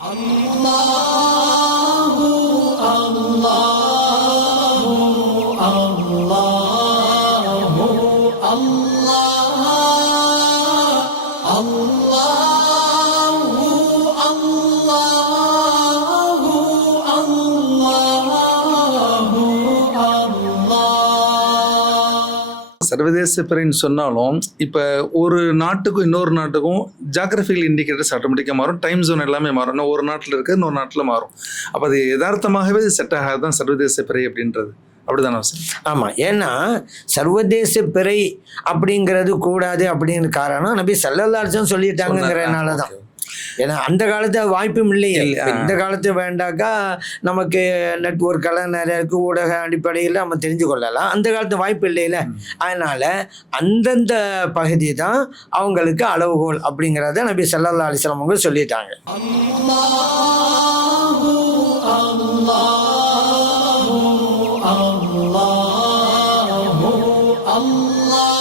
அல்லாஹு அல்லாஹு அல்லாஹு அல்லாஹ் அல்லாஹு அல்லாஹு அல்லாஹு அல்லாஹ். சர்வதேச பிறைன்னு சொன்னாலும் இப்போ ஒரு நாட்டுக்கும் இன்னொரு நாட்டுக்கும் ஜாகிரபிக்கல் இண்டிகேட்டர்ஸ் ஆட்டோமேட்டிக்காக மாறும், டைம் ஜோன் எல்லாமே மாறும். இன்னும் ஒரு நாட்டில் இருக்குது, இன்னொரு நாட்டில் மாறும். அப்போ அது யதார்த்தமாகவே செட் ஆகாது தான் சர்வதேச பிறை அப்படின்றது. அப்படிதானே சார்? ஆமாம், ஏன்னா சர்வதேச பிறை அப்படிங்கிறது கூடாது அப்படின்னு காரணம் நபி ஸல்லல்லாஹு அலைஹி வஸல்லம் சொல்லிட்டாங்கிறதுனால தான். ஏன்னா அந்த காலத்து வாய்ப்பும் இல்லையே. இந்த காலத்து வேண்டாக்கா நமக்கு நெட்வொர்க்கெல்லாம் நிறைய இருக்குது, ஊடக அடிப்படையில் நம்ம தெரிஞ்சு கொள்ளலாம். அந்த காலத்து வாய்ப்பு இல்லையில, அதனால் அந்தந்த பகுதி தான் அவங்களுக்கு அளவுகோல் அப்படிங்கிறத நபி ஸல்லல்லாஹு அலைஹி வஸல்லம் அவங்க சொல்லிட்டாங்க. அல்லாஹு அல்லாஹு அல்லாஹு அல்லாஹ்